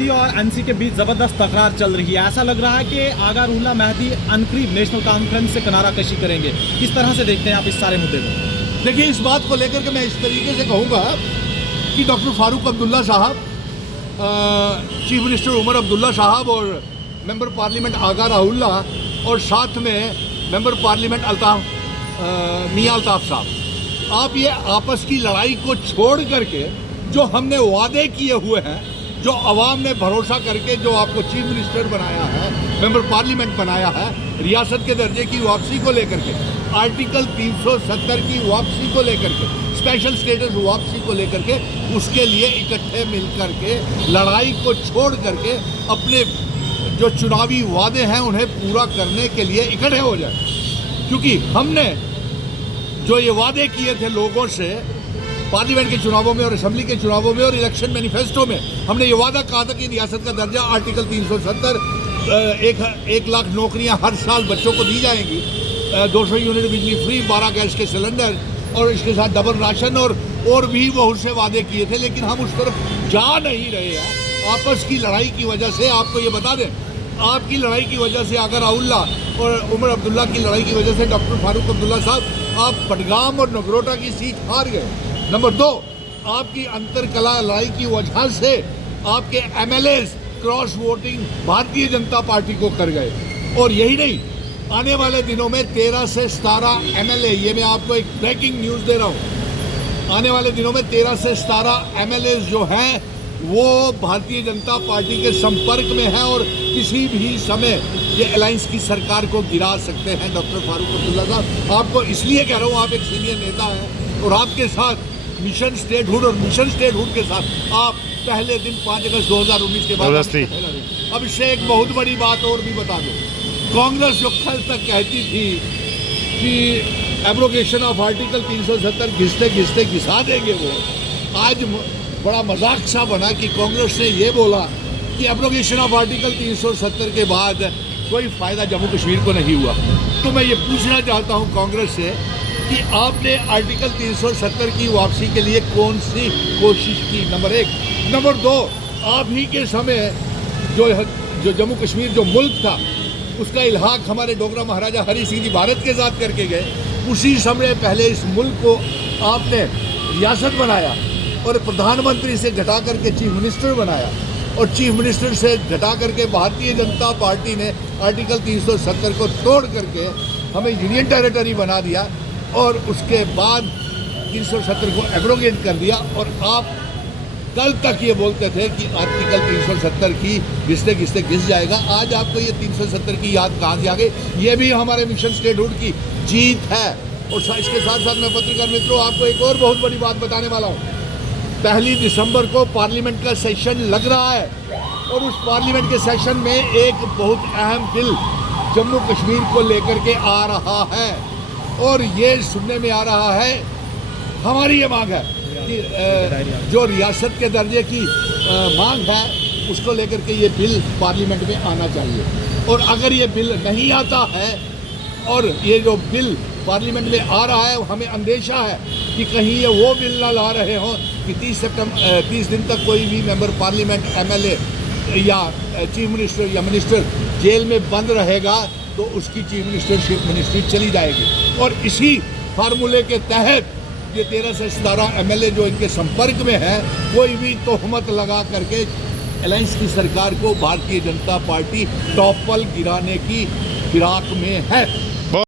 मेहदी और एनसी के बीच जबरदस्त तकरार चल रही है। ऐसा लग रहा है कि आगा रूहुल्लाह मेहदी अनकरीब नेशनल कॉन्फ्रेंस से किनारा कशी करेंगे। किस तरह से देखते हैं आप इस सारे मुद्दे को? देखिए, इस बात को लेकर के मैं इस तरीके से कहूँगा कि डॉक्टर फारूक अब्दुल्ला साहब, चीफ मिनिस्टर उमर अब्दुल्ला साहब और मेंबर पार्लियामेंट आगा रूहुल्लाह और साथ में मेंबर पार्लियामेंट मियां अल्ताफ साहब, आप ये आपस की लड़ाई को छोड़ करके जो हमने वादे किए हुए हैं, जो अवाम ने भरोसा करके जो आपको चीफ मिनिस्टर बनाया है, मेंबर पार्लियामेंट बनाया है, रियासत के दर्जे की वापसी को लेकर के, आर्टिकल 370 की वापसी को लेकर के, स्पेशल स्टेटस वापसी को लेकर के, उसके लिए इकट्ठे मिलकर के लड़ाई को छोड़ करके अपने जो चुनावी वादे हैं उन्हें पूरा करने के लिए इकट्ठे हो जाए। क्योंकि हमने जो ये वादे किए थे लोगों से पार्लियामेंट के चुनावों में और असेंबली के चुनावों में और इलेक्शन मैनिफेस्टो में, हमने ये वादा कहा था कि रियासत का दर्जा आर्टिकल 370 1 लाख नौकरियां हर साल बच्चों को दी जाएंगी, 200 यूनिट बिजली फ्री, 12 गैस के सिलेंडर और इसके साथ डबल राशन और भी बहुत से वादे किए थे। लेकिन हम उस तरफ जा नहीं रहे हैं आपस की लड़ाई की वजह से। आपको ये बता दें, आपकी लड़ाई की वजह से आगा रूहुल्लाह और उमर अब्दुल्ला की लड़ाई की वजह से डॉक्टर फारूक अब्दुल्ला साहब, आप बडगाम और नगरोटा की सीट हार गए। नंबर 2, आपकी अंतरकला लड़ाई की वजह से आपके MLAs cross voting Bharatiya Janata party को कर गए। और यही नहीं, आने वाले दिनों में 13 से 17 MLA, ये मैं आपको एक ब्रेकिंग न्यूज़ दे रहा हूँ, आने वाले दिनों में 13 से 17 MLAs जो हैं वो भारतीय जनता पार्टी के संपर्क में है और किसी भी समय ये अलायंस की सरकार को गिरा सकते हैं। डॉक्टर फारूक अब्दुल्ला साहब, आपको इसलिए कह रहा हूँ, आप एक सीनियर नेता हैं और आपके साथ मिशन स्टेटहुड और मिशन स्टेटहुड के साथ आप पहले दिन 5 अगस्त 2019 के बाद। अब इससे एक बहुत बड़ी बात और भी बता दूं, कांग्रेस जो कल तक कहती थी कि एब्रोगेशन ऑफ आर्टिकल 370 घिसते घिसते घिसा देंगे, वो आज बड़ा मजाक सा बना कि कांग्रेस ने ये बोला कि एब्रोगेशन ऑफ आर्टिकल 370 के बाद कोई फ़ायदा जम्मू कश्मीर को नहीं हुआ। तो मैं ये पूछना चाहता हूँ कांग्रेस से कि आपने आर्टिकल 370 की वापसी के लिए कौन सी कोशिश की? नंबर 1। नंबर 2, आप ही के समय जो जम्मू कश्मीर जो मुल्क था उसका इल्हाक हमारे डोगरा महाराजा हरी सिंह जी भारत के साथ करके गए। उसी समय पहले इस मुल्क को आपने रियासत बनाया और प्रधानमंत्री से घटा करके चीफ मिनिस्टर बनाया और चीफ मिनिस्टर से घटा करके भारतीय जनता पार्टी ने आर्टिकल 370 को तोड़ करके हमें यूनियन टेरिटरी बना दिया और उसके बाद 370 को एब्रोगेट कर दिया। और आप कल तक ये बोलते थे कि आर्टिकल 370 की घिसते घिसते घिस जाएगा। आज आपको ये 370 की याद कहाँ से आ गई? ये भी हमारे मिशन स्टेटहुड की जीत है। और इसके साथ साथ मैं पत्रकार मित्रों आपको एक और बहुत बड़ी बात बताने वाला हूँ। 1 दिसंबर को पार्लियामेंट का सेशन लग रहा है और उस पार्लियामेंट के सेशन में एक बहुत अहम बिल जम्मू कश्मीर को लेकर के आ रहा है और ये सुनने में आ रहा है, हमारी ये मांग है कि जो रियासत के दर्जे की मांग है उसको लेकर के ये बिल पार्लियामेंट में आना चाहिए। और अगर ये बिल नहीं आता है और ये जो बिल पार्लियामेंट में आ रहा है, हमें अंदेशा है कि कहीं ये वो बिल ना ला रहे हों कि 30 दिन तक कोई भी मेंबर पार्लियामेंट, MLA या चीफ मिनिस्टर या मिनिस्टर जेल में बंद रहेगा तो उसकी चीफ मिनिस्टरशिप मिनिस्ट्री चली जाएगी। और इसी फार्मूले के तहत ये 13 से 17 MLA जो इनके संपर्क में है, कोई भी तोहमत लगा करके अलायंस की सरकार को भारतीय जनता पार्टी टॉपल गिराने की फिराक में है।